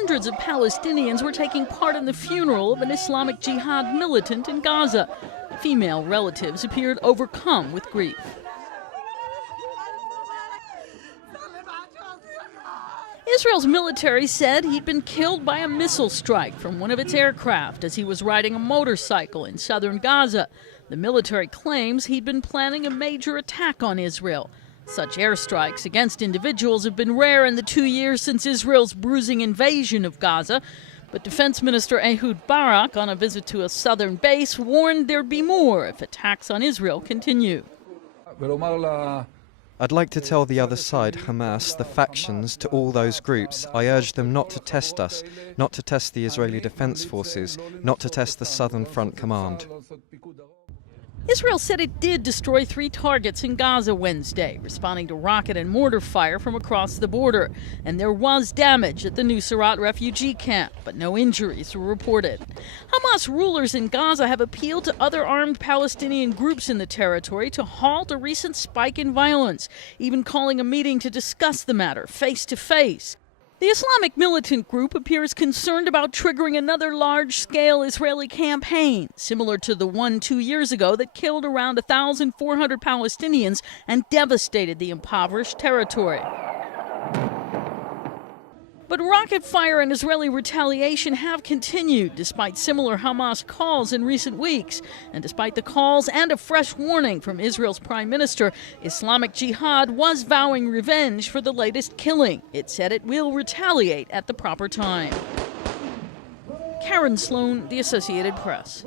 hundreds of Palestinians were taking part in the funeral of an Islamic Jihad militant in Gaza. Female relatives appeared overcome with grief. Israel's military said he'd been killed by a missile strike from one of its aircraft as he was riding a motorcycle in southern Gaza. The military claims he'd been planning a major attack on Israel. Such airstrikes against individuals have been rare in the 2 years since Israel's bruising invasion of Gaza. But Defense Minister Barak, on a visit to a southern base, warned there'd be more if attacks on Israel continue. I'd like to tell the other side, Hamas, the factions, to all those groups, I urge them not to test us, not to test the Israeli Defense Forces, not to test the Southern Front Command. Israel said it did destroy 3 targets in Gaza Wednesday, responding to rocket and mortar fire from across the border. And there was damage at the Nuseirat refugee camp, but no injuries were reported. Hamas rulers in Gaza have appealed to other armed Palestinian groups in the territory to halt a recent spike in violence, even calling a meeting to discuss the matter face to face. The Islamic militant group appears concerned about triggering another large-scale Israeli campaign, similar to the one 2 years ago that killed around 1,400 Palestinians and devastated the impoverished territory. But rocket fire and Israeli retaliation have continued, despite similar Hamas calls in recent weeks. And despite the calls and a fresh warning from Israel's prime minister, Islamic Jihad was vowing revenge for the latest killing. It said it will retaliate at the proper time. Karen Sloan, The Associated Press.